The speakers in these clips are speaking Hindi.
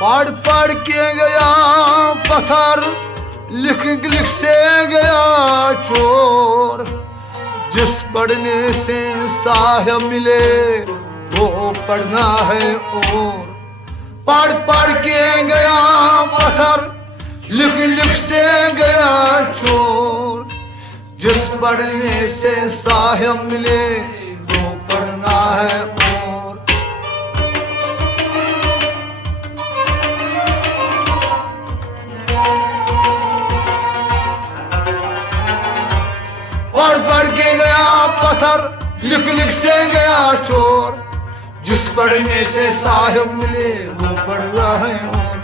पढ़ पढ़ के गया पत्थर, लिख लिख से गया चोर। जिस पढ़ने से साहिब मिले वो पढ़ना है और। पढ़ पढ़ के गया पत्थर, लिख लिख से गया चोर। जिस पढ़ने से साहिब मिले वो पढ़ना है और। पढ़ पढ़ के गया पत्थर, लिख लिख से गया चोर। जिस पढ़ने से साहिब मिले वो पढ़ रहा है और।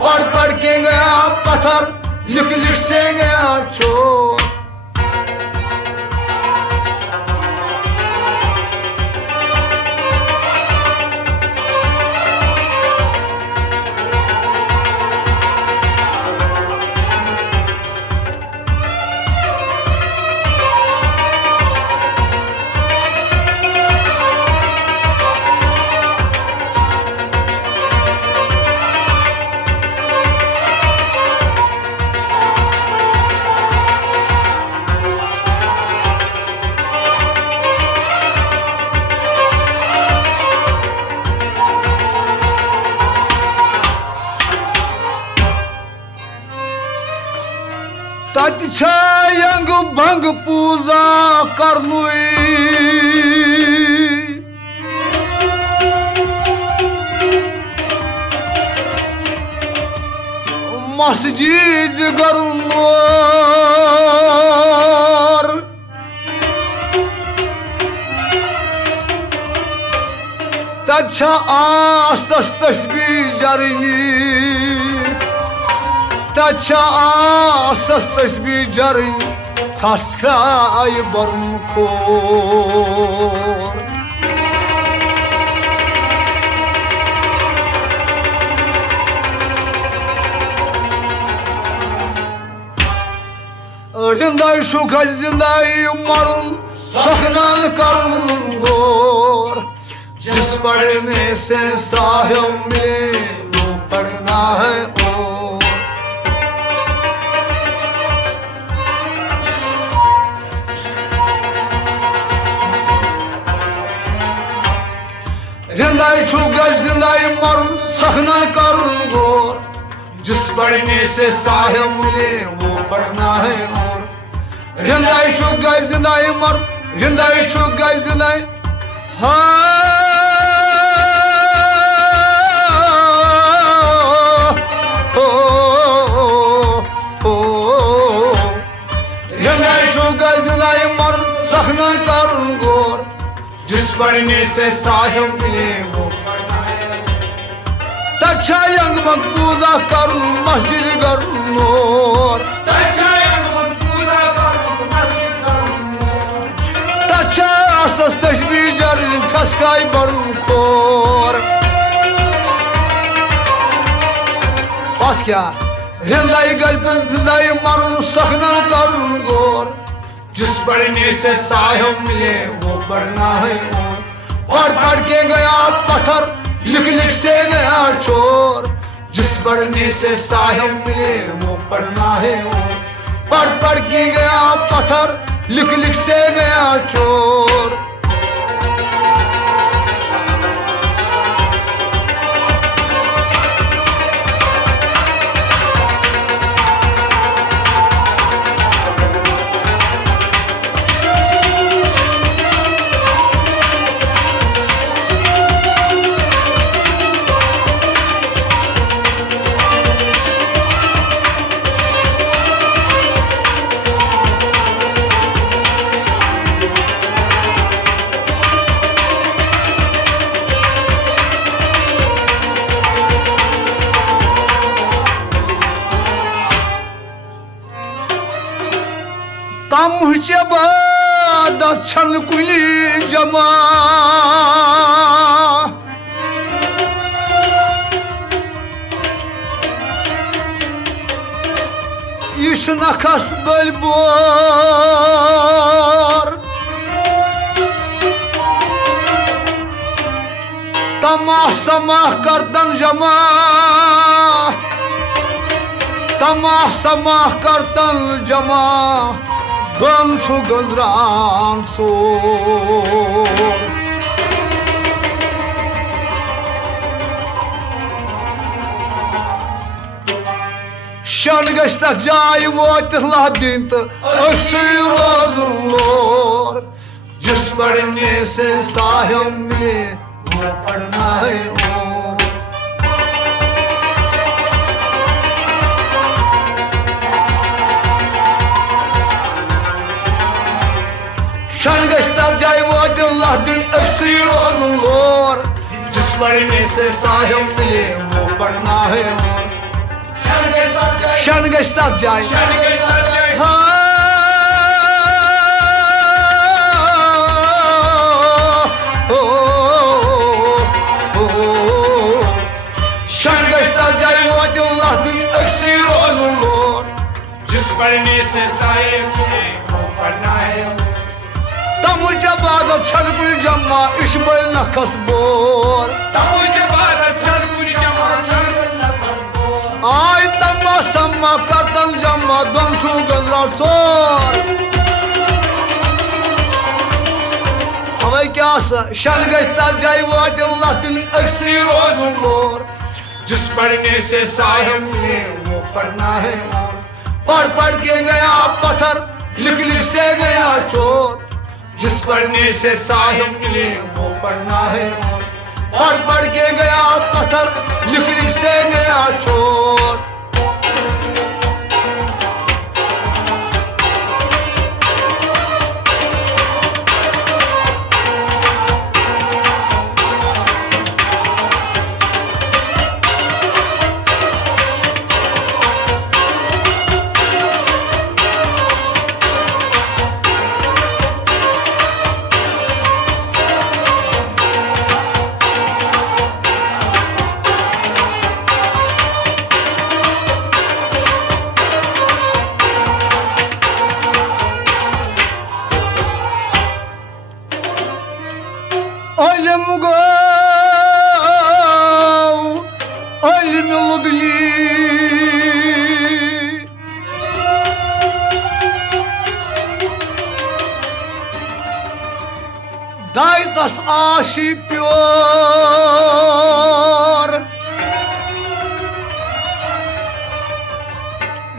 पढ़ पढ़ के गया पत्थर, लिख लिख से गया चोर। तत यंग भंग पूजा करनुई। मस्जिद गरुनोर। तत आसस तस्बीह जरनी। तच्छा आसस तस्बीह जरन खसखाय बरन खोर। जिंदाई सुखज जिंदाई मरुन सखनान करन गोर। जिस पढ़ने से साहिब मिले वो पढ़ना है और। जिंदाई छुगज जिंदाई मरुन सखनन करन गोर। जिस पढ़ने से साहिब मिले वो पढ़ना है और। जिंदाई छुगज जिंदाई मरुन, जिंदाई छुगज जिंदाई जिंदाई छुगज जिंदाई मरुन सखनन करन गोर। जिस पढ़ने से साहिब मिले वो पढ़ना है। तच्छा यंग भंग पूजा करूं मस्जिद गरुनोर। तच्छा यंग भंग पूजा करूं मस्जिद गरुनोर। तच्छा आसस तस्बीह जरन खसखाय बरन खोर। बात क्या जिंदाई गजन जिंदाई मरुन सखनन करन गोर। जिस पढ़ने से साहिब मिले वो पढ़ना है और। पढ़ पढ़ के गया पत्थर, लिख लिख से गया चोर। जिस पढ़ने से साहिब मिले वो पढ़ना है और। पढ़ पढ़ के गया पत्थर, लिख लिख से गया चोर। मुझे बाद छल कुली जमा इश नखस बलबोर तमाह समाह करतन जमा तमाह समाह करतन जमा गन छु गजरान चोर शन गश तथ जाय वोत दिन तो रोजन लोर जिस पढ़ने से साहिब मिले वो पढ़ना है और शन गश तथ जाय वोत दिन रोजन लोर जिस पढ़ने से साहिब मिले वो पढ़ना है और Şan geç tat cay. Şan geç tat cay. Şan geç tat cay. Vadillah din aksir ozulur. Jiss पढ़ने से साहिब मिले वो पढ़ना है. Tamu jabada çalgul jamma işbel nakas bor. Tamu jabada çalgul jamma ay tamma samma kartan jamma don şu gazrar çor havay kyasa şan geçta jay vadillah din aksir ozulur जिस पढ़ने से साहिब मिले वो पढ़ना है पढ़ पढ़ के गया पत्थर लिख लिख से गया चोर जिस पढ़ने से साहिब मिले वो पढ़ना है पढ़ पढ़ के गया पत्थर लिख लिख से गया चोर Ölüm go, ölüm ludli. Day das aşık pior.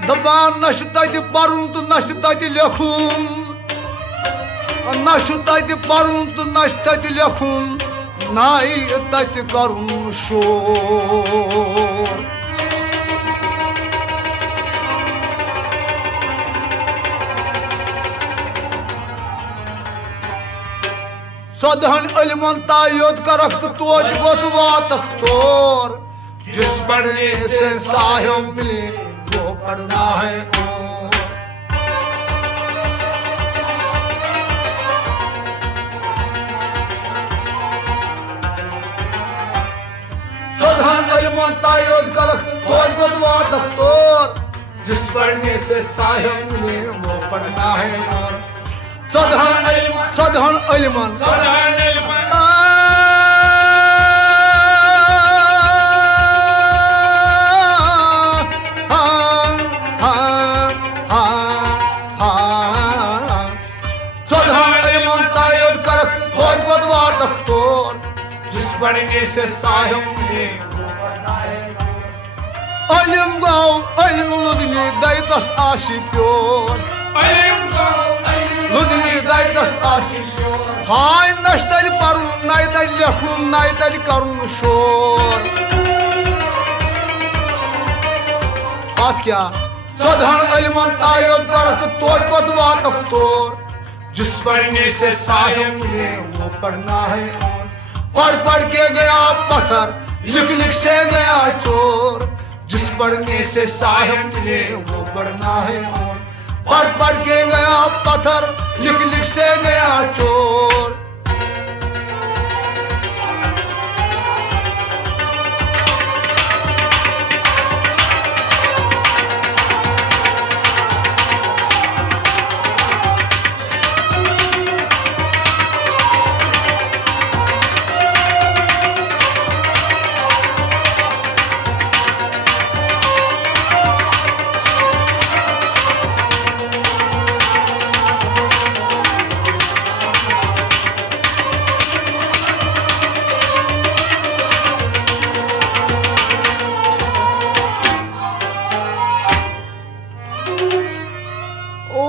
Daban naşıtaydı barundu naşıtaydı lekun. Naşu taydı paruntu naş taydı lekun nay taydı karun şor Sadhan ilman tayyot karaktı tuğat gotuva takhtor Jis पढ़ने से साहिब मिले वो पढ़ना है Sadhan ilman tayyot karaktı tuğat gotuva takhtor Jis पढ़ने से साहिब मिले वो पढ़ना है Sadhan ilman Sadhan ilman जिस पढ़ने से साहिब मिले वो पढ़ना है Alim gav, alim ludni daytas aşıkyor Alim gav, alim ludni daytas aşıkyor Hay naştali parun, naydali lekun, naydali karun şor Baat kya? Sadhan ilman tayyot karaktı toy kodva takhtor जिस पढ़ने से साहिब मिले वो पढ़ना है पढ़ पढ़ के गया पत्थर लिख लिख से गया चोर जिस पढ़ने से साहिब मिले वो पढ़ना है पढ़ पढ़ के गया पत्थर, लिख लिख से गया चोर।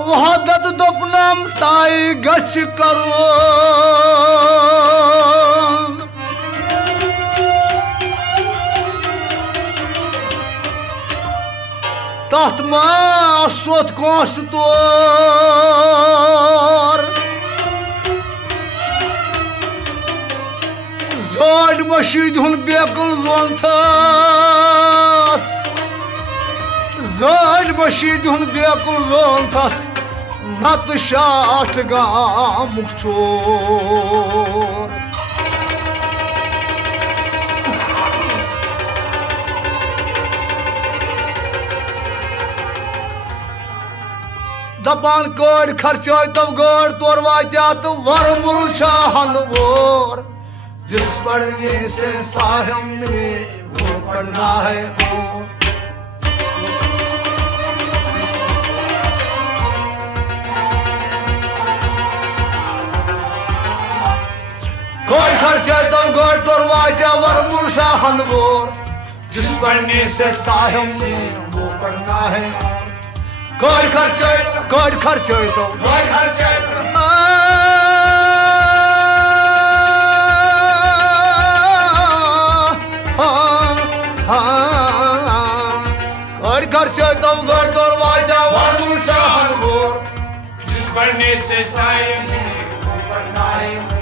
वहादत दोपनम ताई गच करो तथ सोत कोस तोर जोड़ मशीद हुन बेकुल जोन थस, जोड़ मशीद हुन बेकुल जोन थस, नत शाठ गामुख चोर। दपान कोड खर्चो तब गोड़ तोर वात्या तो वर मुर्शा हलवोर। जिस पढ़ने से साहिब मिले वो पढ़ना है वो। कोड खर्चो तब गोड़ तोर वात्या वर मुर्शा हलवोर। जिस पढ़ने से साहिब मिले वो पढ़ना है वो। कोड खर्चो तो कोड खर्चो खर्चो तो गोड़ तोर वाजा वर मुर्शा हलवोर। जिस पढ़ने से साहिब मिले वो पढ़ना है वो।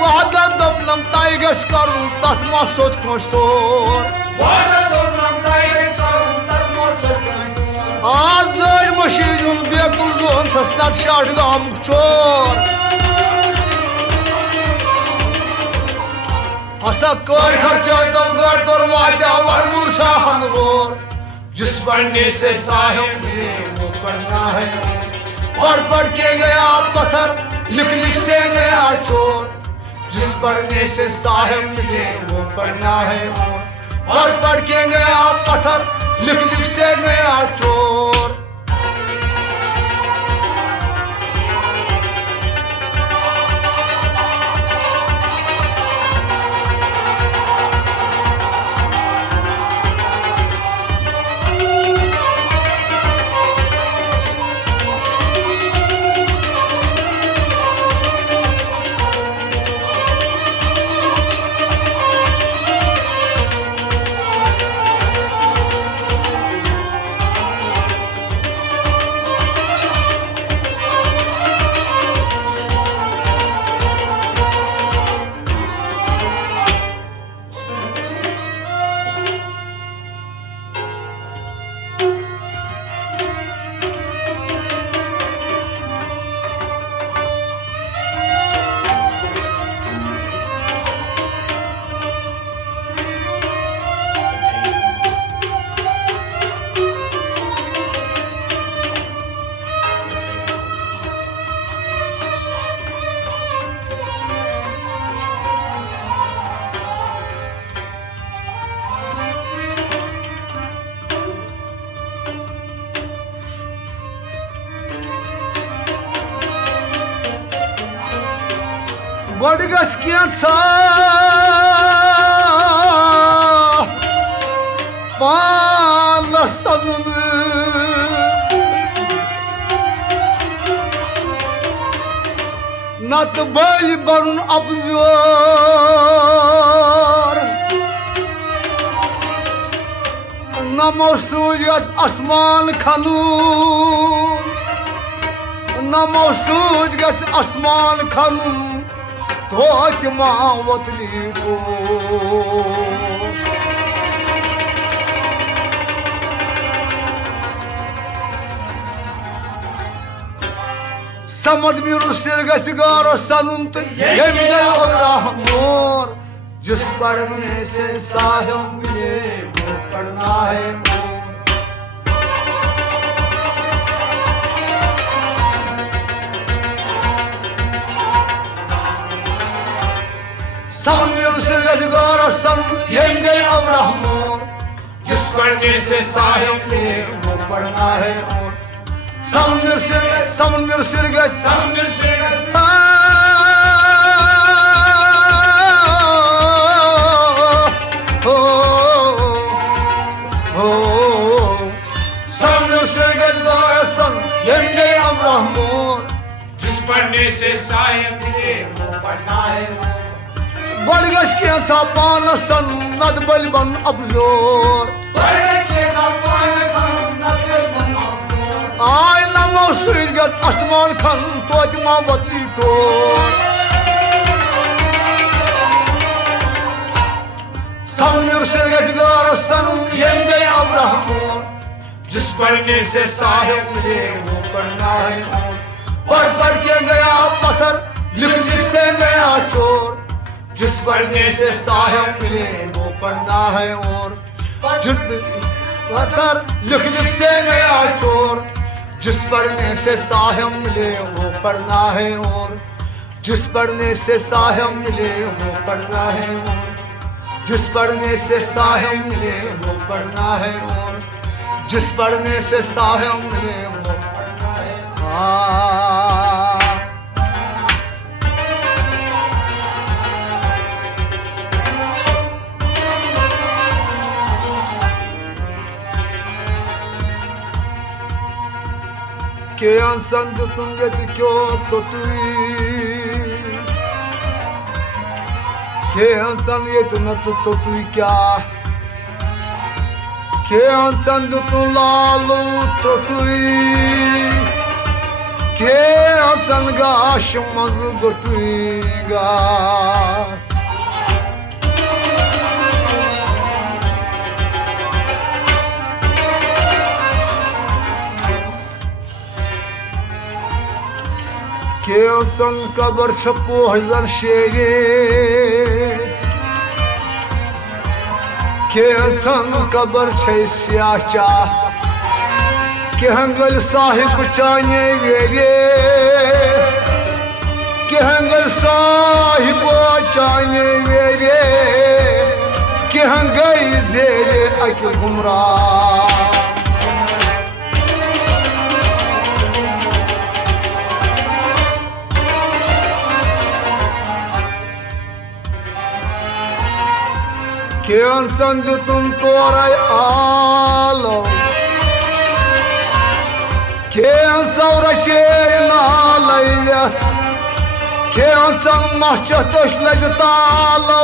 वादा दोपनम ताई गश करूं तथ मा सोच कोस्तोर। वादा दोपनम ताई गश करूं तथ मा सोच कोस्तोर। आज जोड़ मशीद हुन बेकुल जोन थस, नत शाठ गामुख चोर। हसा कोड खर्चो तब गोड़ तोर वाजा वर मुर्शा हलवोर। जिस पढ़ने से साहिब मिले वो पढ़ना है वो। पढ़ पढ़ के गया पत्थर, लिख लिख से गया चोर। जिस पढ़ने से साहिब मिले वो पढ़ना है वो। पढ़ पढ़ के गया पत्थर, लिख लिख से गया चोर। गोड़ गश कैंसा पाल सदन नत बल बरुन अबजोर। नमो सूरज आसमान खनून, नमो सूरज गस आसमान खनून। तोच मावतली को समझ मेरू सिर गस गार सनुन तो यम गए अब्राहमोर जिस पढ़ने से साहिब मिले वो पढ़ना है समझ मेरू सिर गस गार सनुन यम गए अब्राहमोर जिस पढ़ने से साहिब मिले वो पढ़ना है और समझ मेरू सिर गस समझ से जिस पढ़ने से साहिब मिले वो पढ़ना है बढ़ गस के पान सन नद बल बन अबजोर आय नमो सुई गस आसमान खन तो मा बदली टोर समझ सिर गस गार सन यम गए अब्राहमोर जिस पढ़ने से साहिब मिले वो पढ़ना है पढ़ के गया पत्थर लिख लिख से गया चोर जिस पढ़ने से साहिब मिले वो पढ़ना है और पत्थर लिख लिख से गया चोर जिस पढ़ने से साहिब मिले वो पढ़ना है और जिस पढ़ने से साहिब मिले वो पढ़ना है और जिस पढ़ने से साहिब मिले वो पढ़ना है और जिस पढ़ने से साहिब मिले वो पढ़ना है के अंसन तुम क्यों तो तुई के अंसन ये तुम तो तुई क्या के अंसन तू लालू तो तुई के अंसन गाश मज तुई गा के सन कबर छपो हजार शेरे के सन कबर छे स्याचा के हंगल साहिब चाने वेगे के हंगल साहिब चाने वेगे के हंगल जेरे अक गुमरा के संग तुम तोरे आलो के सौर चेलालयत के संग मस्चतश लजतालो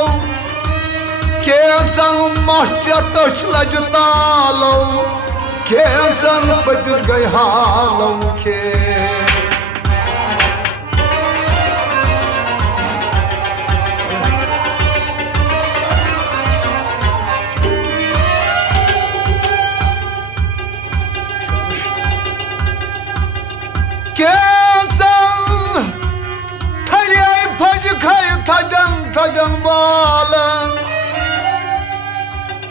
के संग मस्चतश लजतालो के संग पट गई हालो के थजन बालन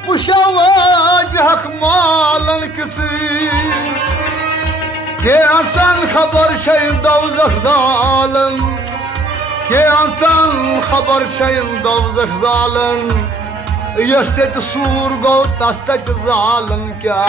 पुशवाज हक मालन किसी के असन खबर शैन दौजख जालन के असन खबर शैन दौजख जालन यसे सूर गो तस्तक जालन क्या